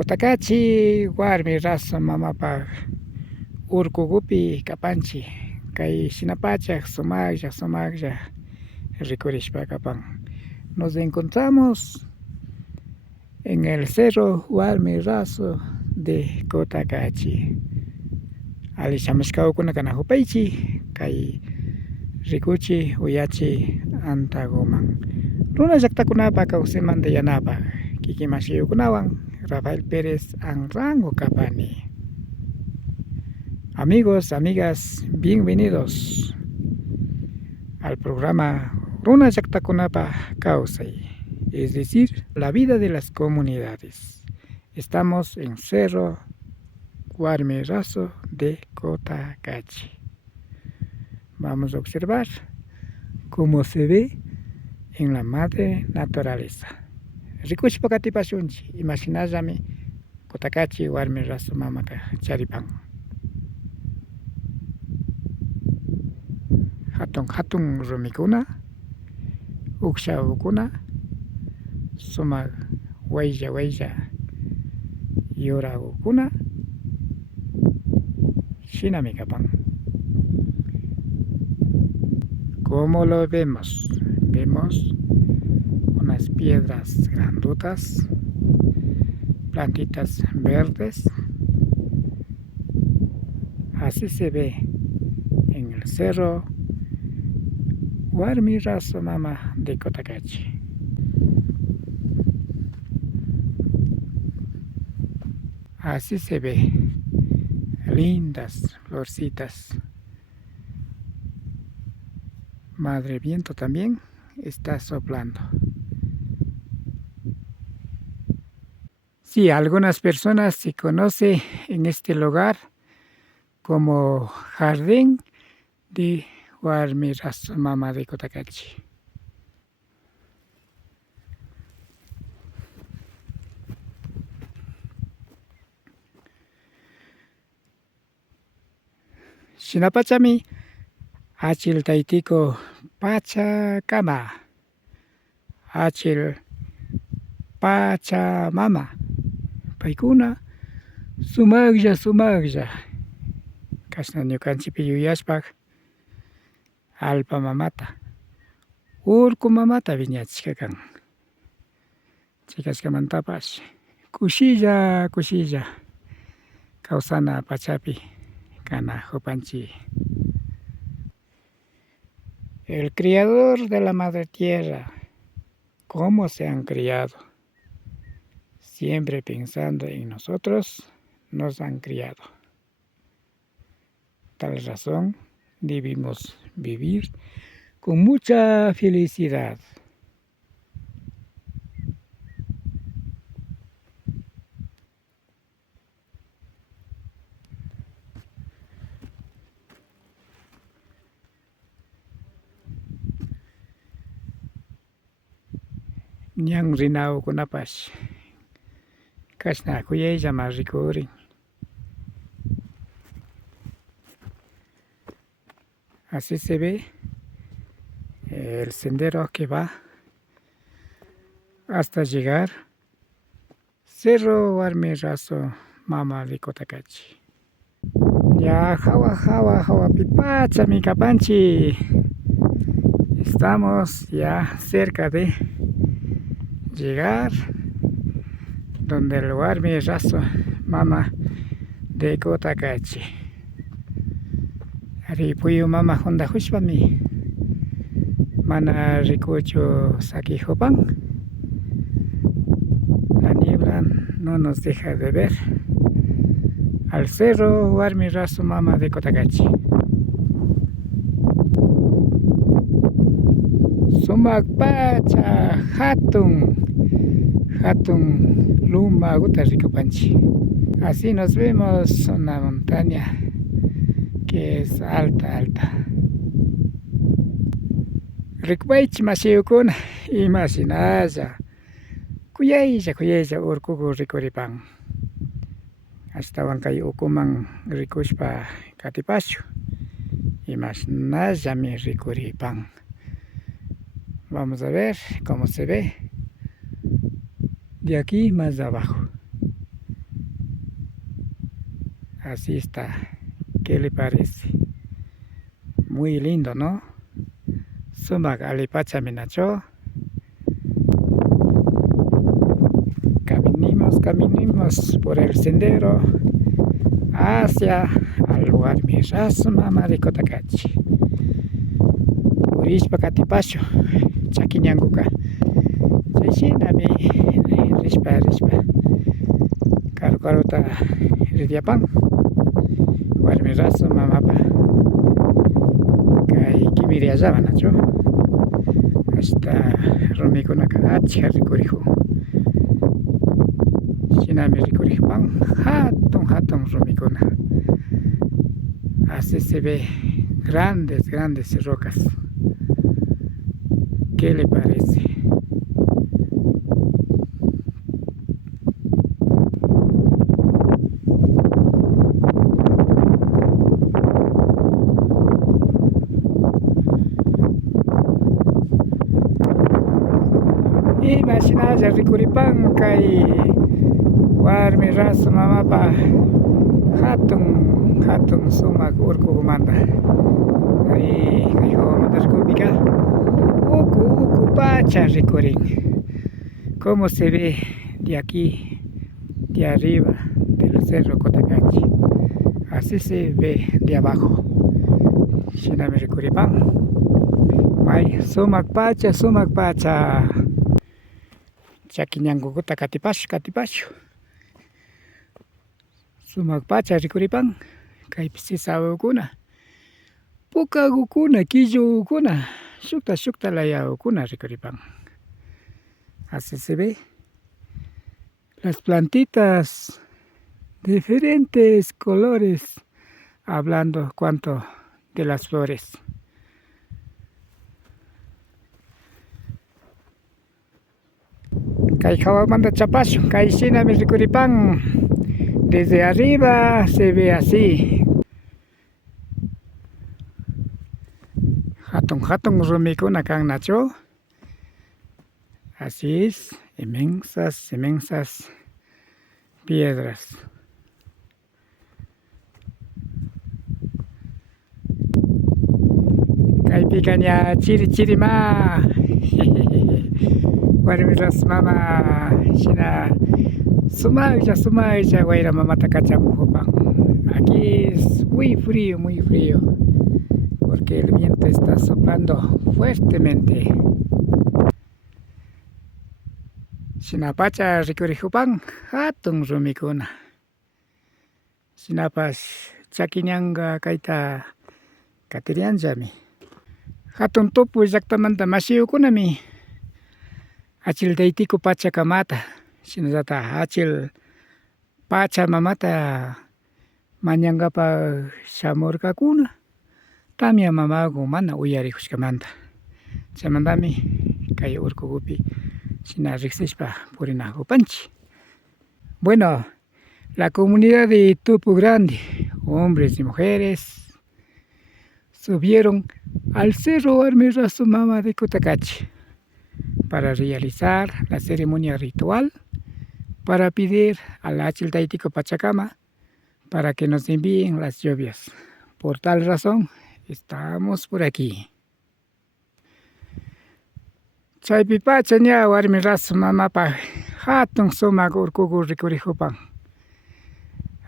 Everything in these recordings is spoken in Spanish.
Kutakachi warmi raso mamapa urkukupi kapanchi kay shinapachak sumaklla rikurishpa kapan. Nos encontramos en el cerro warmi raso de Cotacachi. Ali shamashkawkuna kana hupaychi kay rikuchi uyachi antagoman. Runa llaqtakunapa kawsaymanta yanapaq kiki mashiyukunawan Rafael Pérez Anrango kapani. Amigos, amigas, bienvenidos al programa Runa llaqtakunapa kawsay, es decir, la vida de las comunidades. Estamos en Cerro Warmi Raso de Cotacachi. Vamos a observar cómo se ve en la madre naturaleza. Rikuchpakatipashunchi, imaginallami Cotacachi warmi raso mamata charipan. Hatun rumikuna, ukshawkuna, sumak waylla yurakuna, shinami kapan. ¿Cómo lo vemos? Vemos unas piedras grandotas, plantitas verdes. Así se ve en el cerro Warmi Raso Mama de Cotacachi. Así se ve, lindas florcitas. Madre viento también está soplando. Sí, algunas personas se conocen en este lugar como Jardín de Warmi Raso Mama de Cotacachi. Shinapachami achil taitiko Pachacama, achil Pachamama, paykuna sumaqlla kashna ñukanchikpi yuyashpaq alpa mamata, urku mamata wiñachishka kan. Chikashkamantapash kushilla kawsana pachapi kana hupanchik. El criador de la madre tierra, cómo se han criado, siempre pensando en nosotros, nos han criado. Tal razón debemos vivir con mucha felicidad. Ñan rinawkunapash kashna kuyayllama rikurin. Así se ve el sendero que va hasta llegar Cerro Warmi Raso Mama de Cotacachi. Ya hawa pipachami kapanchi. Estamos ya cerca de llegar donde el Warmi Raso Mama de Cotacachi. Ripuyu mama honda hushpami mana rikuchu sakijupan. La niebla no nos deja de ver al cerro Warmi Raso Mama de Cotacachi. Sumak pacha hatun luma guta rikupanchi. Así nos vemos una montaña que es alta. Rikpaychi mashiyukuna imashinalla kuyaylla urkuku rikuripan. Ashtawan kay ukuman rikushpa katipashu imashinallami rikuripan. Vamos a ver cómo se ve de aquí más abajo. Así está. ¿Qué le parece? Muy lindo, ¿no? Sumak alipachaminacho. Caminemos por el sendero hacia al lugar Mirasma Mama de Cotacachi. Urishpa Catipasho, Chaquiñanguca. Chayshina mi rishpa. Caruta ridiapan. Warmirasma Mamapa. Kay Kimiriazaban, ¿no? Hasta Romiconaka Achia Ricurijo. Shinami Ricurijuan, hatton Romicona. Así se ve grandes rocas. ¿Qué le parece? Imagina Ricuripan kay warmi raso mamapa hatun sumak urkukumanta kay hawamantash kupika uku pacha rikurin. Cómo se ve de aquí, de arriba del cerro Cotacachi. Así se ve de abajo. Shinami rikuripan may sumak pacha Chaquiñangucuta Catipasho sumak pacha rikuripan kaypi sisawakuna pukaykuna quilluykuna shukta layakuna rikuripan. Así se ve las plantitas, diferentes colores, hablando cuanto de las flores. Kay hawamanta chapasho, kay shinami rikuripan. Desde arriba se ve así. Hatun rumikuna kan nacho. Así es, inmensas piedras. Kay picaña chirima. Warmiras mama shina sumaya guaira mamata cachamujopan. Aquí es muy frío porque el viento está soplando fuertemente. Shinapacha rikurijupan hatun rumikuna. Shinapas chaquiñanga kaita katirianllami. Hatun tupu llaqtamanta masiyukunami achiltaytiku pachakamata. Shinallata achil pachamamata mañankapa shamurkakuna tamya mamaku mana uyarijushkamanta. Chaymantami kay urkukupi shina riksishpa purinakupanchik. Bueno, la comunidad de Tupu Grande, hombres y mujeres, subieron al cerro Warmirasma Mama de Cotacachi para realizar la ceremonia ritual, para pedir al Achiltaytico Pachacama para que nos envíen las lluvias. Por tal razón, estamos por aquí. Chaypi pacha ña Warmirasma Mamapa hatun sumak urkuku rikurijupan.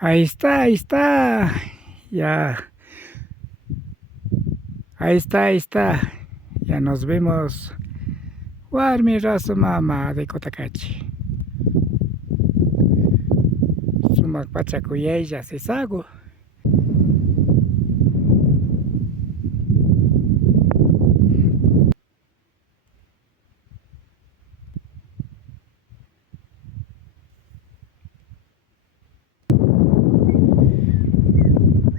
Ahí está. Ya. Ahí está. Ya nos vemos. Warmirasma Mama de Cotacachi. Sumak pachakuyaylla sisagu.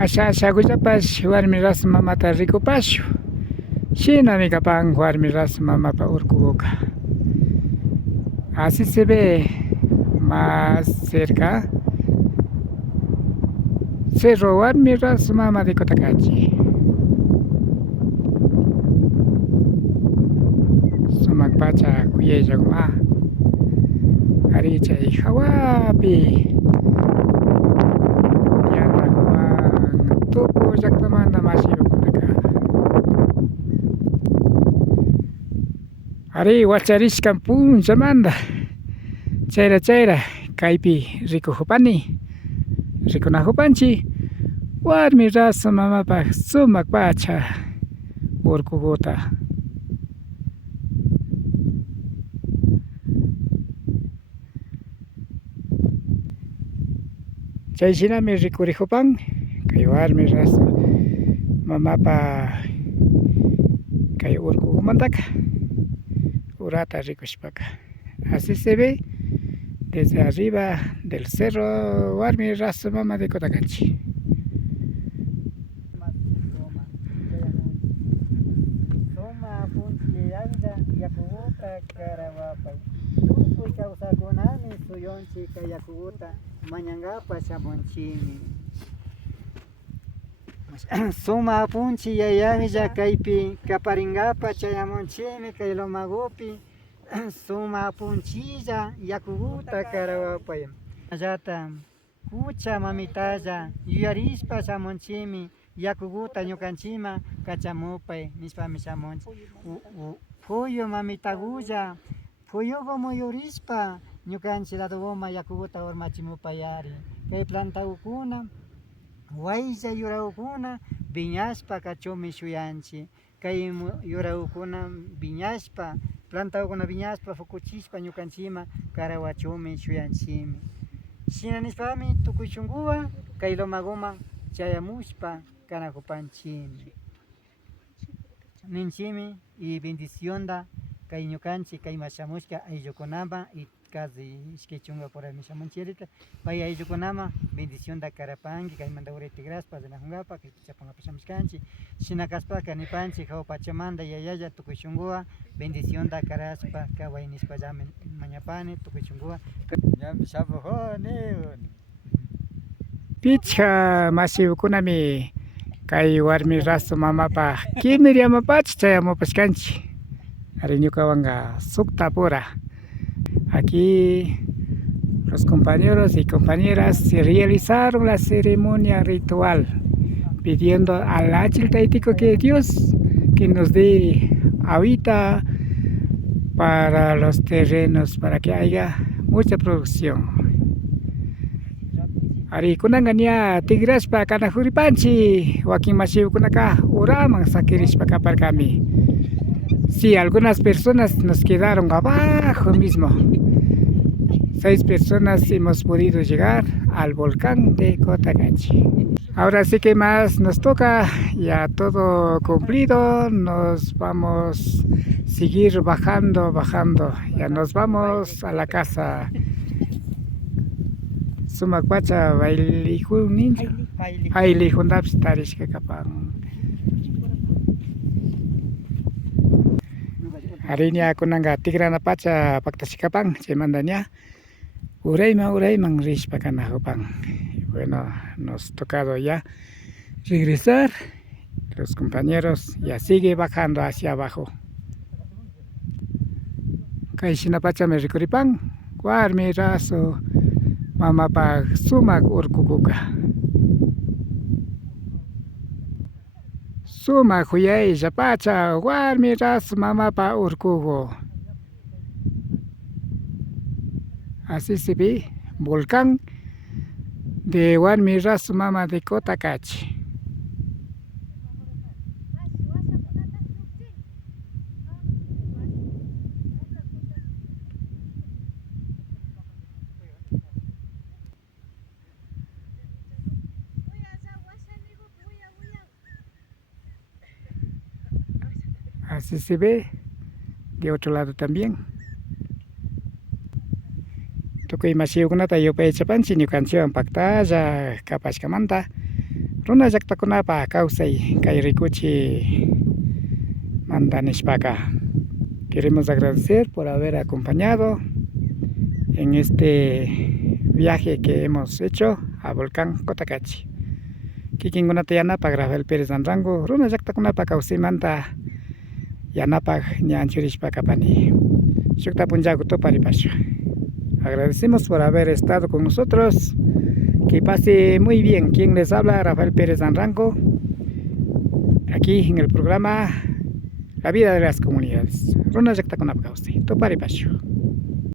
Ashakullapash Warmirasma Mamata rikupashu. Shinami kapan Warmirasma Mamapa urkukuka. Así se ve más cerca Cerro Warmirasma Mama de Cotacachi. Sumak pacha kuyayllakma ari chay hawapi yanta llaqtamanta masiyukunaqa. Ari wacharishkan punchamanta chayra kaypi rikunahupanchik warmi rasu mamapak sumak pacha urkukuta. Chayshinami rikurihupan kay warmi rasu mamapa kay urkukumantaka urata rikushpaka. Así se ve desde arriba del cerro warmi rasu mama de Cotacachi. Suma punchi yayanja kaypi kaparingapa chayamunchimi kay lomagupi suma punchilla yakuguta karawapay allata kucha mamitalla yuyarishpa shamunchimi yakuguta ñukanchima kachamupay nishpami shamunchik puyu mamitagulla puyugo muyurishpa ñukanchik ladogoma yakuguta urmachimupayari kay plantaukuna waylla yurawkuna viñashpa kachumi shuyanchik kay yurawkuna viñashpa plantaukuna viñashpa fukuchishpa ñukanchima karawachumi shuyanchimi shina nishpami tukuy shunkuwan kay lomaguma chayamushpa kanakupanchimi ninchimi y bendicionda kay ñukanchik kay mashamushka ayllukunama y casi ishkay chunga por ahí mishamunchirita pay ayllukunama bendicionda karapanki kay manda uraytigraspa rinajungapak kay pichapangapi shamushkanchik shina kaspaka nipanchik hawa pachamanta yayalla tukuy shunkuwan bendicionda karaspa kaway nishpallami mañapani tukuy shunkuwan ñami shamuhuni Pichqa masiyukunami kay warmi rasu mamapa kimiriyamapach chayamupashkanchik. Ari ñukawanqa sukta pura. Aquí los compañeros y compañeras se realizaron la ceremonia ritual pidiendo al Achiltaitico que Dios que nos dé ahorita para los terrenos para que haya mucha producción. Ari kunanganya tigraspa kana huripanchi wakin masiyukunaka uraman sakirishpa kapar kami. Sí, algunas personas nos quedaron abajo mismo. 6 personas hemos podido llegar al volcán de Cotacachi. Ahora sí que más nos toca, ya todo cumplido, nos vamos a seguir bajando. Ya nos vamos a la casa. Sumakwacha bailihun ninja. Bailihun dapstarish kapang. Hari ini aku nangga tigrana pacha paktasikapang chemandanya urayman rishpakana hupang. Bueno, nos tocado ya regresar. Los compañeros ya sigue bajando hacia abajo. Kaishina pacha me rikuripang warmi raso mamapa sumak urkukuka. Sumak huyay pacha warmi raso mamapa urkugo. Así se ve volcán de warmi raso mama de Cotacachi. Así se ve de otro lado también. Tukuy masiyukunata yupaychapanchik ñukanchikwan paktalla kapashkamanta runa llaqtakunapa kawsay kay rikuchi manta nishpaka. Queremos agradecer por haber acompañado en este viaje que hemos hecho a Volcán Cotacachi. Kikinkunata yanapak Rafael Pérez Andrango runa llaqtakunapa kawsaymanta yanapak ñanchurishpaka pani. Shukta punllaku toparipashpa. Agradecemos por haber estado con nosotros. Que pase muy bien. Quien les habla, Rafael Pérez Anranco, aquí en el programa La Vida de las Comunidades. Runa Recta con Apgauste. Topari Pacho.